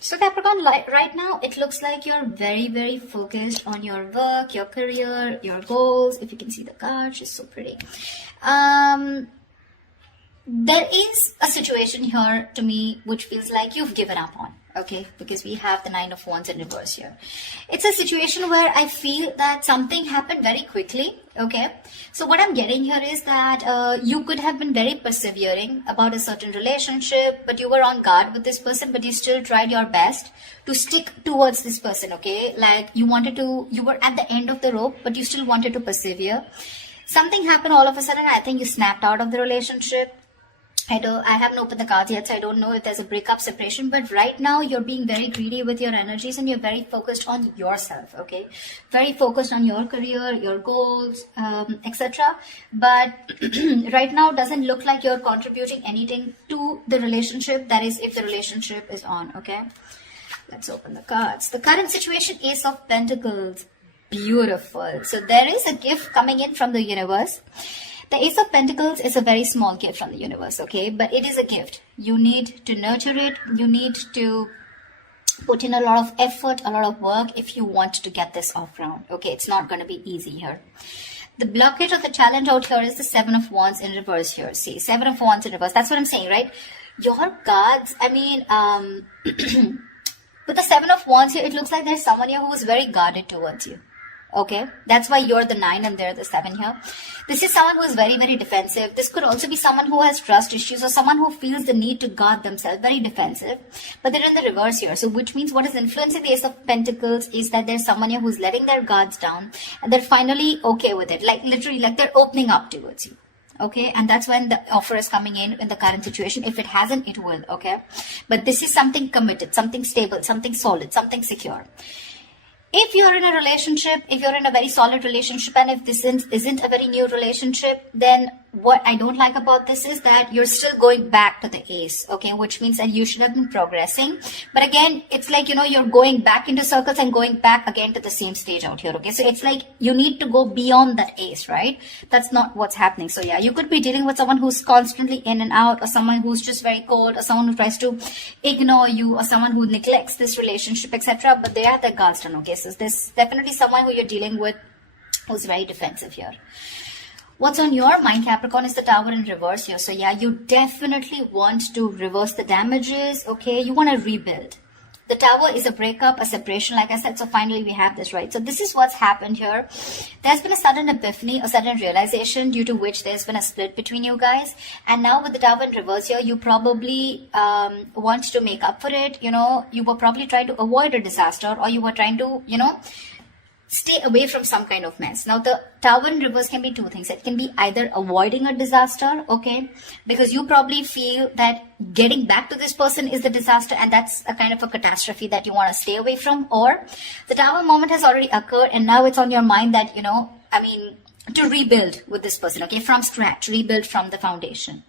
So Capricorn, right now, it looks like you're very, very focused on your work, your career, your goals. If you can see the card, she's so pretty. There is a situation here to me which feels like you've given up on, okay? Because we have the Nine of Wands in reverse here. It's a situation where I feel that something happened very quickly, okay? So what I'm getting here is that you could have been very persevering about a certain relationship, but you were on guard with this person, but you still tried your best to stick towards this person, okay? Like you were at the end of the rope, but you still wanted to persevere. Something happened all of a sudden. I think you snapped out of the relationship. I haven't opened the cards yet, so I don't know if there's a breakup, separation, but right now you're being very greedy with your energies and you're very focused on yourself, okay? Very focused on your career, your goals, etc. But right now doesn't look like you're contributing anything to the relationship, that is if the relationship is on, okay? Let's open the cards. The current situation, Ace of Pentacles. Beautiful. So there is a gift coming in from the universe. The Ace of Pentacles is a very small gift from the universe, okay? But it is a gift. You need to nurture it. You need to put in a lot of effort, a lot of work if you want to get this off ground, okay? It's not going to be easy here. The blockage of the challenge out here is the Seven of Wands in reverse here. See, Seven of Wands in reverse. That's what I'm saying, right? Your cards, I mean, with the Seven of Wands here, it looks like there's someone here who is very guarded towards you. Okay, that's why you're the 9 and they're the 7 here. This is someone who is very, very defensive. This could also be someone who has trust issues or someone who feels the need to guard themselves, very defensive. But they're in the reverse here. So which means what is influencing the Ace of Pentacles is that there's someone here who's letting their guards down and they're finally okay with it. Like literally, like they're opening up towards you. Okay, and that's when the offer is coming in the current situation. If it hasn't, it will, okay? But this is something committed, something stable, something solid, something secure. If you're in a relationship, if you're in a very solid relationship, and if this isn't a very new relationship, then what I don't like about this is that you're still going back to the Ace, okay, which means that you should have been progressing. But again, it's like, you know, you're going back into circles and going back again to the same stage out here, okay? So it's like you need to go beyond that Ace, right? That's not what's happening. So yeah, you could be dealing with someone who's constantly in and out, or someone who's just very cold, or someone who tries to ignore you, or someone who neglects this relationship, etc. But they have their guards done, okay? So there's definitely someone who you're dealing with who's very defensive here. What's on your mind, Capricorn, is the Tower in reverse here. So yeah, you definitely want to reverse the damages, okay? You want to rebuild. The Tower is a breakup, a separation, like I said. So finally we have this, right? So this is what's happened here. There's been a sudden epiphany, a sudden realization due to which there's been a split between you guys. And now with the Tower in reverse here, you probably want to make up for it. You know, you were probably trying to avoid a disaster, or you were trying to, you know, stay away from some kind of mess. Now, the Tower in reverse can be two things. It can be either avoiding a disaster, okay, because you probably feel that getting back to this person is the disaster and that's a kind of a catastrophe that you want to stay away from, or the Tower moment has already occurred and now it's on your mind that, you know, I mean, to rebuild with this person, okay, from scratch, rebuild from the foundation.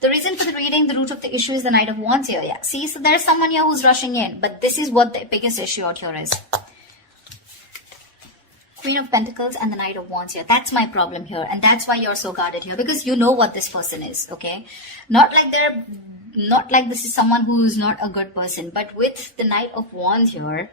The reason for the reading, the root of the issue is the Knight of Wands here, yeah. See, so there's someone here who's rushing in, but this is what the biggest issue out here is. Queen of Pentacles and the Knight of Wands here. That's my problem here. And that's why you're so guarded here. Because you know what this person is, okay? Not like this is someone who's not a good person. But with the Knight of Wands here,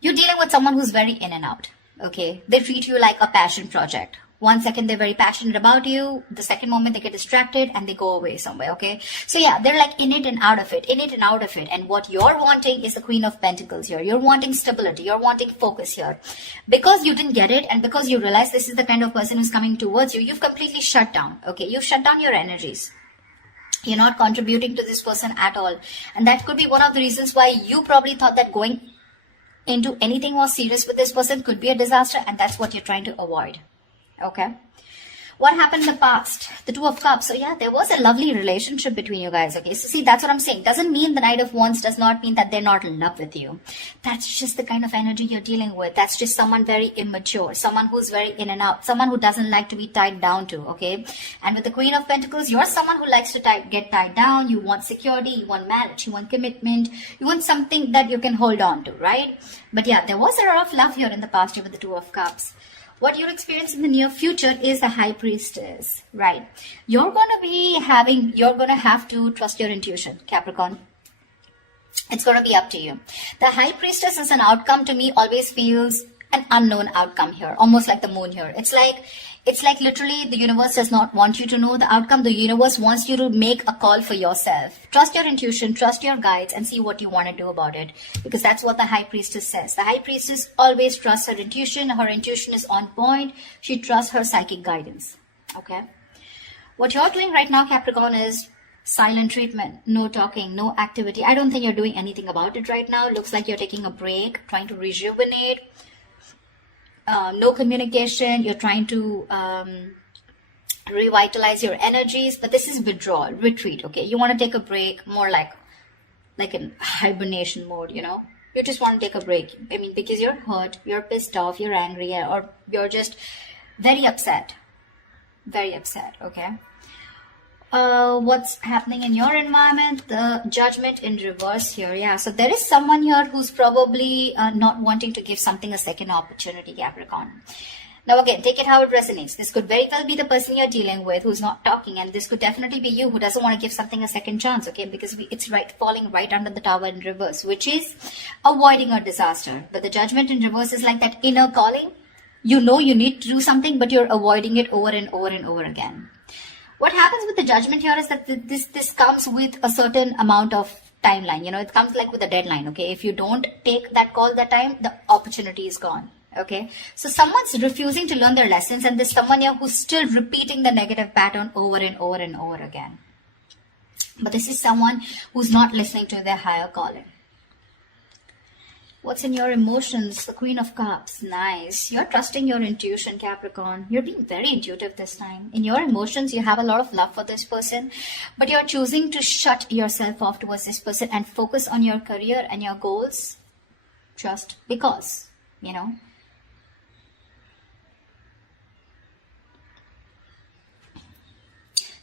you're dealing with someone who's very in and out, okay? They treat you like a passion project. 1 second they're very passionate about you, the second moment they get distracted and they go away somewhere, okay? So yeah, they're like in it and out of it, in it and out of it. And what you're wanting is the Queen of Pentacles here. You're wanting stability, you're wanting focus here. Because you didn't get it and because you realize this is the kind of person who's coming towards you, you've completely shut down, okay? You've shut down your energies. You're not contributing to this person at all. And that could be one of the reasons why you probably thought that going into anything more serious with this person could be a disaster, and that's what you're trying to avoid. Okay, what happened in the past? The Two of Cups. So yeah, there was a lovely relationship between you guys. Okay, so see, that's what I'm saying. Doesn't mean the Knight of Wands does not mean that they're not in love with you. That's just the kind of energy you're dealing with. That's just someone very immature, someone who's very in and out, someone who doesn't like to be tied down to. Okay, and with the Queen of Pentacles, you're someone who likes to get tied down. You want security, you want marriage, you want commitment, you want something that you can hold on to, right? But yeah, there was a lot of love here in the past year with the Two of Cups. What you'll experience in the near future is the High Priestess, right? You're going to have to trust your intuition, Capricorn. It's going to be up to you. The High Priestess as an outcome to me always feels an unknown outcome here, almost like the moon here. It's like literally the universe does not want you to know the outcome. The universe wants you to make a call for yourself. Trust your intuition, trust your guides, and see what you want to do about it. Because that's what the High Priestess says. The High Priestess always trusts her intuition. Her intuition is on point. She trusts her psychic guidance. Okay. What you're doing right now, Capricorn, is silent treatment. No talking, no activity. I don't think you're doing anything about it right now. Looks like you're taking a break, trying to rejuvenate. No communication. You're trying to revitalize your energies, but this is withdrawal, retreat. Okay, you want to take a break, more like in hibernation mode. You know, you just want to take a break. I mean, because you're hurt, you're pissed off, you're angry, or you're just very upset. Very upset. Okay. What's happening in your environment? The Judgment in reverse here. Yeah, so there is someone here who's probably not wanting to give something a second opportunity, Capricorn. Now again, take it how it resonates. This could very well be the person you're dealing with who's not talking, and this could definitely be you who doesn't want to give something a second chance, okay? Because it's falling right under the Tower in reverse, which is avoiding a disaster. But the Judgment in reverse is like that inner calling. You know you need to do something, but you're avoiding it over and over and over again. What happens with the Judgment here is that this comes with a certain amount of timeline. You know, it comes like with a deadline, okay? If you don't take that call that time, the opportunity is gone, okay? So someone's refusing to learn their lessons, and there's someone here who's still repeating the negative pattern over and over and over again. But this is someone who's not listening to their higher calling. What's in your emotions? The Queen of Cups. Nice. You're trusting your intuition, Capricorn. You're being very intuitive this time. In your emotions, you have a lot of love for this person, but you're choosing to shut yourself off towards this person and focus on your career and your goals just because, you know.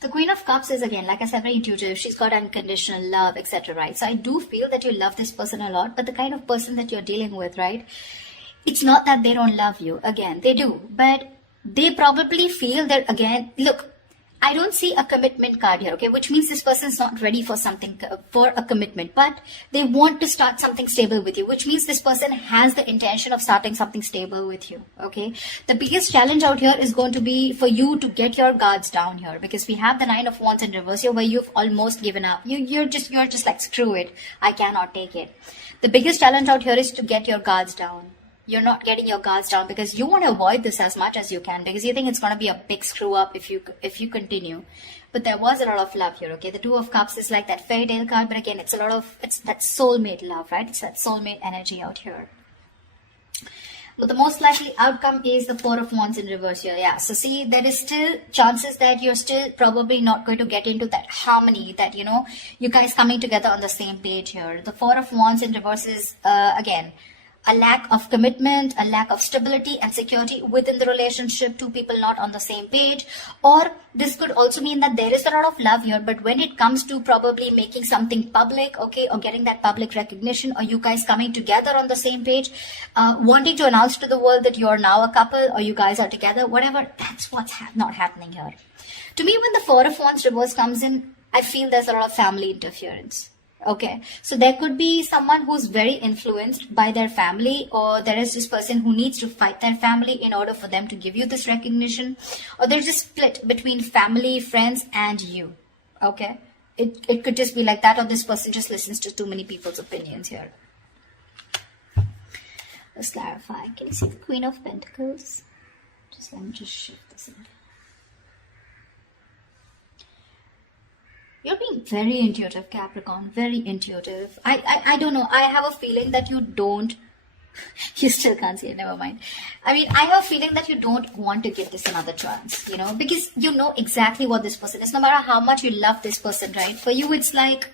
The Queen of Cups is, again, like I said, very intuitive. She's got unconditional love, etc., right? So I do feel that you love this person a lot, but the kind of person that you're dealing with, right? It's not that they don't love you. Again, they do. But they probably feel that, again, look, I don't see a commitment card here, okay? Which means this person's not ready for something, for a commitment. But they want to start something stable with you, which means this person has the intention of starting something stable with you, okay? The biggest challenge out here is going to be for you to get your guards down here, because we have the Nine of Wands in reverse here where you've almost given up. You're just like, screw it. I cannot take it. The biggest challenge out here is to get your guards down. You're not getting your guards down because you want to avoid this as much as you can, because you think it's going to be a big screw up if you continue. But there was a lot of love here, okay? The Two of Cups is like that fairy tale card, but again, it's that soulmate love, right? It's that soulmate energy out here. But the most likely outcome is the Four of Wands in reverse here. Yeah, so see, there is still chances that you're still probably not going to get into that harmony, that, you know, you guys coming together on the same page here. The Four of Wands in reverse is, again, a lack of commitment, a lack of stability and security within the relationship, two people not on the same page. Or this could also mean that there is a lot of love here, but when it comes to probably making something public, okay, or getting that public recognition, or you guys coming together on the same page, wanting to announce to the world that you're now a couple or you guys are together, whatever, that's what's not happening here. To me, when the Four of Wands reverse comes in, I feel there's a lot of family interference. Okay, so there could be someone who's very influenced by their family, or there is this person who needs to fight their family in order for them to give you this recognition, or there's a split between family, friends, and you. Okay, it could just be like that, or this person just listens to too many people's opinions here. Let's clarify. Can you see the Queen of Pentacles? Let me just shift this in. You're being very intuitive, Capricorn. Very intuitive. I don't know. I have a feeling that you don't. You still can't see it. Never mind. I mean, I have a feeling that you don't want to give this another chance, you know, because you know exactly what this person is. No matter how much you love this person, right? For you, it's like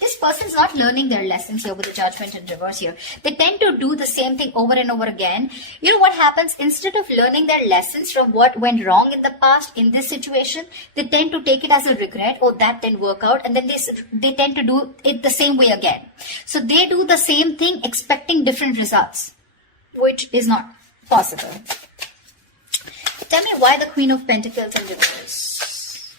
this person's not learning their lessons here with the Judgment in reverse here. They tend to do the same thing over and over again. You know what happens? Instead of learning their lessons from what went wrong in the past in this situation, they tend to take it as a regret. Oh, that didn't work out. And then they tend to do it the same way again. So they do the same thing expecting different results, which is not possible. Tell me why the Queen of Pentacles in reverse.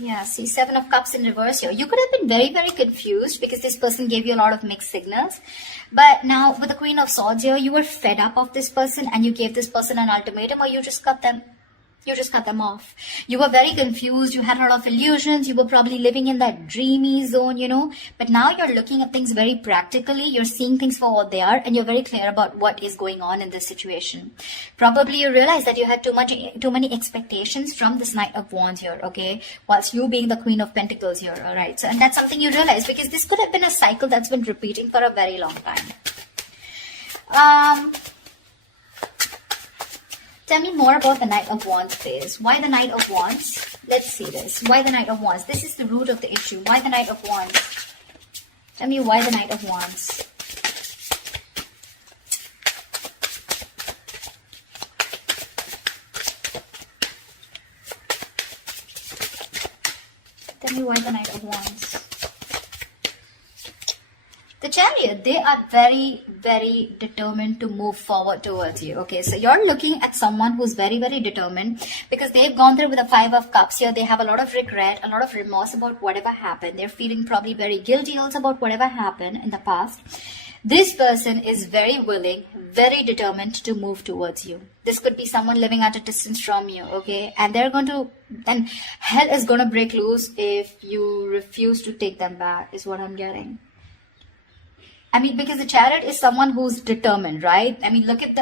Yeah, see, Seven of Cups in reverse here. You could have been very, very confused because this person gave you a lot of mixed signals. But now with the Queen of Swords here, you were fed up of this person and you gave this person an ultimatum, or you just cut them. You just cut them off. You were very confused. You had a lot of illusions. You were probably living in that dreamy zone, you know. But now you're looking at things very practically. You're seeing things for what they are, and you're very clear about what is going on in this situation. Probably you realize that you had too many expectations from this Knight of Wands here, okay? Whilst you being the Queen of Pentacles here, all right? So, and that's something you realize because this could have been a cycle that's been repeating for a very long time. Tell me more about the Knight of Wands phase. Why the Knight of Wands? Let's see this. Why the Knight of Wands? This is the root of the issue. Why the Knight of Wands? Tell me why the Knight of Wands. Tell me why the Knight of Wands. The Chariot, they are very, very determined to move forward towards you. Okay, so you're looking at someone who's very, very determined because they've gone through with the Five of Cups here. They have a lot of regret, a lot of remorse about whatever happened. They're feeling probably very guilty also about whatever happened in the past. This person is very willing, very determined to move towards you. This could be someone living at a distance from you, okay? And and hell is going to break loose if you refuse to take them back, is what I'm getting. I mean, because the Chariot is someone who's determined, right? I mean, look at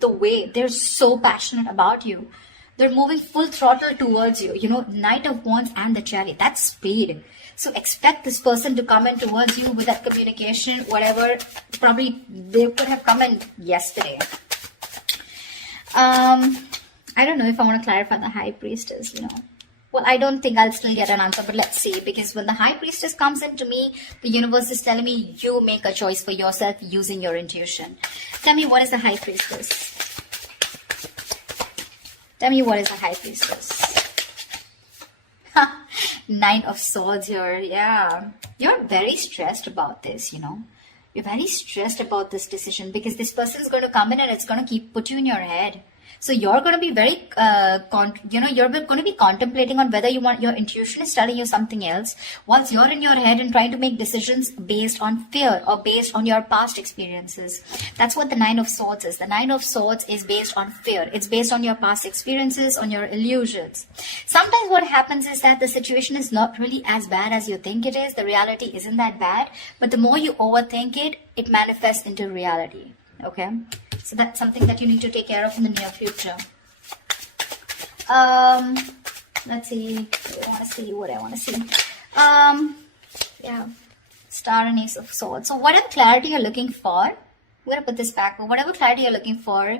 the way they're so passionate about you. They're moving full throttle towards you. You know, Knight of Wands and the Chariot, that's speed. So expect this person to come in towards you with that communication, whatever. Probably they could have come in yesterday. I don't know if I want to clarify the High Priestess, you know. Well, I don't think I'll still get an answer, but let's see. Because when the High Priestess comes into me, the universe is telling me you make a choice for yourself using your intuition. Tell me, what is the High Priestess? Tell me, what is the High Priestess? Nine of Swords here. Yeah. You're very stressed about this, you know. You're very stressed about this decision because this person is going to come in and it's going to put you in your head. So you're going to be very, you're going to be contemplating on whether your intuition is telling you something else, whilst you're in your head and trying to make decisions based on fear or based on your past experiences. That's what the Nine of Swords is. The Nine of Swords is based on fear. It's based on your past experiences, on your illusions. Sometimes what happens is that the situation is not really as bad as you think it is. The reality isn't that bad, but the more you overthink it, it manifests into reality. Okay? So that's something that you need to take care of in the near future. Let's see. What I want to see. Yeah. Star and Ace of Swords. So whatever clarity you're looking for, I'm going to put this back. But whatever clarity you're looking for,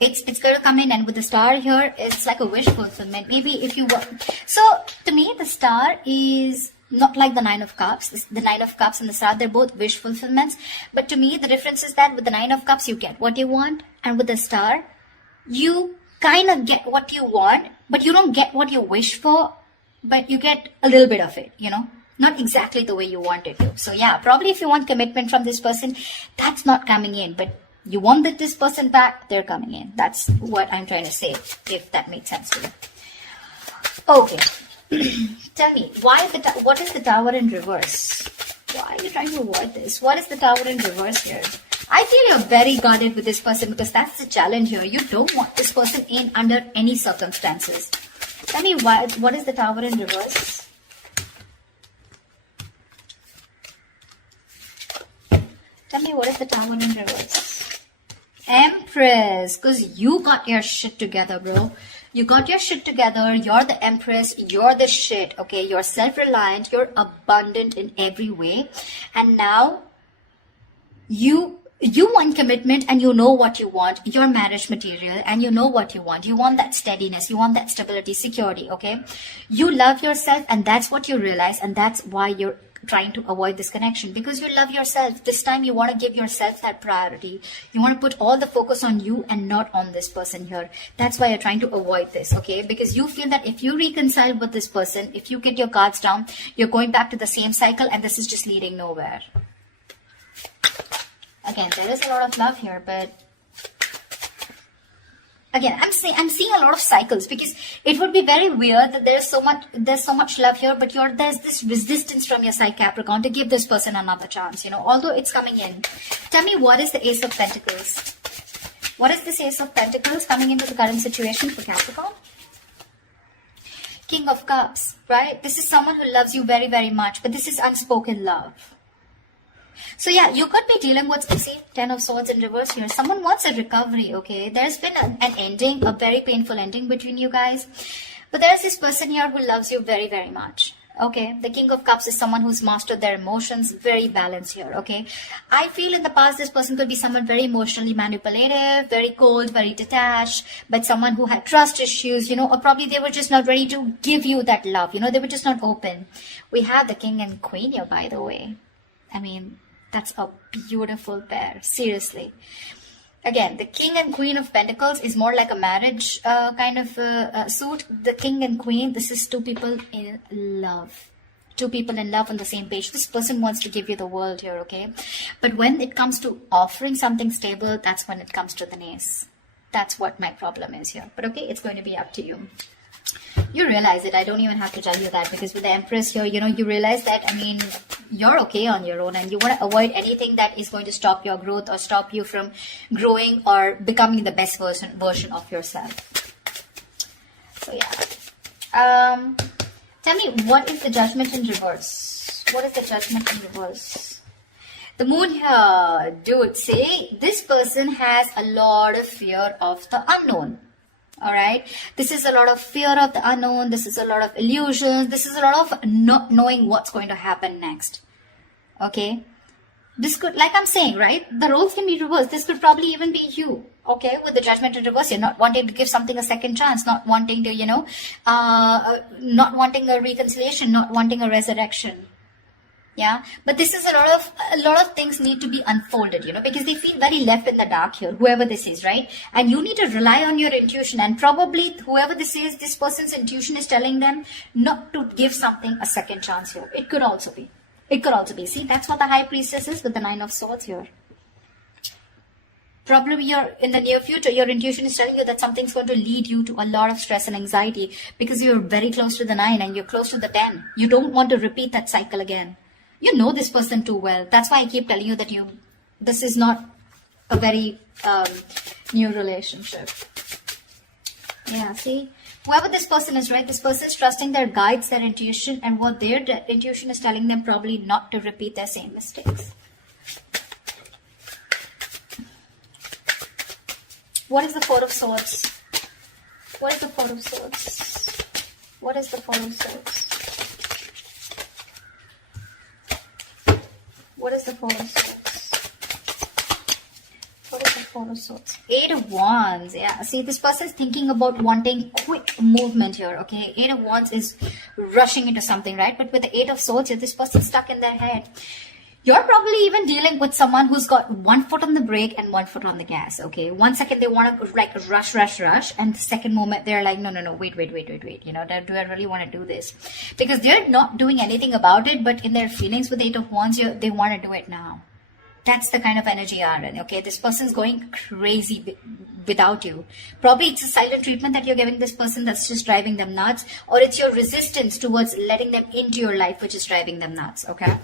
it's going to come in. And with the star here, it's like a wish fulfillment. Maybe if you want. So to me, the star is not like the Nine of Cups. The Nine of Cups and the Star, they're both wish fulfillments. But to me, the difference is that with the Nine of Cups, you get what you want. And with the Star, you kind of get what you want, but you don't get what you wish for, but you get a little bit of it, you know. Not exactly the way you want it to. So yeah, probably if you want commitment from this person, that's not coming in. But you want this person back, they're coming in. That's what I'm trying to say, if that makes sense to you. Okay. Tell me, what is the Tower in reverse? Why are you trying to avoid this? What is the Tower in reverse here? I feel you're very guarded with this person because that's the challenge here. You don't want this person in under any circumstances. Tell me, what is the Tower in reverse? Tell me, what is the Tower in reverse? Empress, because you got your shit together, bro. You got your shit together. You're the Empress. You're the shit. Okay. You're self-reliant. You're abundant in every way. And now you want commitment and you know what you want. You're marriage material and you know what you want. You want that steadiness. You want that stability, security. Okay. You love yourself and that's what you realize. And that's why you're trying to avoid this connection because you love yourself. This time you want to give yourself that priority. You want to put all the focus on you and not on this person here. That's why you're trying to avoid this, okay? Because you feel that if you reconcile with this person, if you get your cards down, you're going back to the same cycle and this is just leading nowhere. Again, there is a lot of love here, but Again, I'm seeing a lot of cycles, because it would be very weird that there's so much love here, but there's this resistance from your side, Capricorn, to give this person another chance, although it's coming in. Tell me, what is the Ace of Pentacles? What is this Ace of Pentacles coming into the current situation for Capricorn? King of Cups, right? This is someone who loves you very, very much, but this is unspoken love. So yeah, you could be dealing with, see, Ten of Swords in reverse here. Someone wants a recovery, okay? There's been an ending, a very painful ending between you guys. But there's this person here who loves you very, very much. Okay, the King of Cups is someone who's mastered their emotions, very balanced here, okay? I feel in the past this person could be someone very emotionally manipulative, very cold, very detached, but someone who had trust issues, or probably they were just not ready to give you that love, they were just not open. We have the King and Queen here, by the way. I mean, that's a beautiful pair, seriously. Again, the King and Queen of Pentacles is more like a marriage kind of suit. The King and Queen, this is two people in love. Two people in love on the same page. This person wants to give you the world here, okay? But when it comes to offering something stable, that's when it comes to the ace. That's what my problem is here. But okay, it's going to be up to you. You realize it. I don't even have to tell you that, because with the Empress here, you realize that, I mean, you're okay on your own, and you want to avoid anything that is going to stop your growth or stop you from growing or becoming the best version of yourself. So yeah. Tell me, what is the Judgment in reverse? What is the Judgment in reverse? The Moon here, dude, say this person has a lot of fear of the unknown. Alright, this is a lot of fear of the unknown. This is a lot of illusions. This is a lot of not knowing what's going to happen next. Okay, this could, like I'm saying, right, the roles can be reversed. This could probably even be you. Okay, with the Judgment in reverse, you're not wanting to give something a second chance, not wanting to, not wanting a reconciliation, not wanting a resurrection. Yeah, but this is a lot of things need to be unfolded, because they feel very left in the dark here, whoever this is, right? And you need to rely on your intuition, and probably whoever this is, this person's intuition is telling them not to give something a second chance here. It could also be. See, that's what the High Priestess is with the Nine of Swords here. Probably in the near future, your intuition is telling you that something's going to lead you to a lot of stress and anxiety, because you're very close to the 9 and you're close to the 10. You don't want to repeat that cycle again. You know this person too well. That's why I keep telling you that this is not a very new relationship. Yeah, see, whoever this person is, right, this person is trusting their guides, their intuition, and what their intuition is telling them probably not to repeat their same mistakes. What is the Four of Swords? What is the Four of Swords? What is the Four of Swords? What is the Four of Swords? What is the Four of Swords? Eight of Wands. Yeah, see, this person is thinking about wanting quick movement here, okay? Eight of Wands is rushing into something, right? But with the Eight of Swords here, this person is stuck in their head. You're probably even dealing with someone who's got one foot on the brake and one foot on the gas, okay? 1 second they want to like rush, and the second moment they're like, no, wait. Do I really want to do this? Because they're not doing anything about it, but in their feelings with Eight of Wands, they want to do it now. That's the kind of energy you are in, okay? This person's going crazy without you. Probably it's a silent treatment that you're giving this person that's just driving them nuts, or it's your resistance towards letting them into your life which is driving them nuts, okay?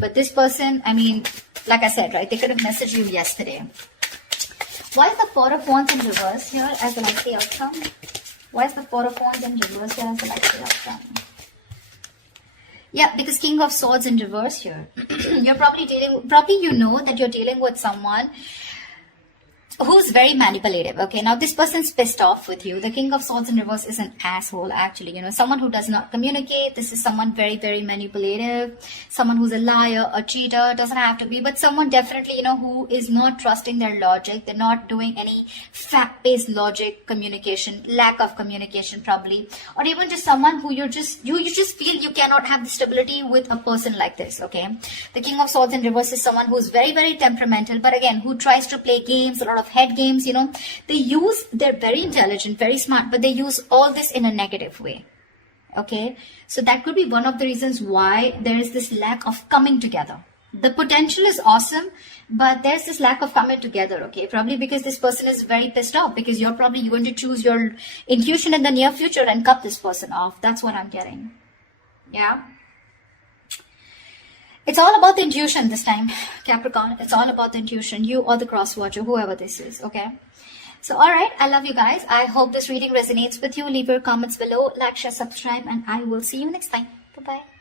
But this person, I mean, like I said, right, they could have messaged you yesterday. Why is the Four of Wands in reverse here as a likely outcome? Why is the Four of Wands in reverse here as a likely outcome? Yeah, because King of Swords in reverse here. You're probably you know that you're dealing with someone who's very manipulative, okay? Now, this person's pissed off with you. The King of Swords in reverse is an asshole, actually. Someone who does not communicate. This is someone very, very manipulative. Someone who's a liar, a cheater. Doesn't have to be, but someone definitely, who is not trusting their logic. They're not doing any fact-based logic communication, lack of communication, probably. Or even just someone who you just feel you cannot have the stability with a person like this, okay? The King of Swords in reverse is someone who's very, very temperamental, but again, who tries to play games, a lot of head games, they're very intelligent, very smart, but they use all this in a negative way. Okay, so that could be one of the reasons why there is this lack of coming together. The potential is awesome, but there's this lack of coming together, okay? Probably because this person is very pissed off, because you're probably going to choose your intuition in the near future and cut this person off. That's what I'm getting. Yeah. It's all about the intuition this time, Capricorn. It's all about the intuition. You or the cross watcher, whoever this is, okay? So, alright, I love you guys. I hope this reading resonates with you. Leave your comments below, like, share, subscribe, and I will see you next time. Bye-bye.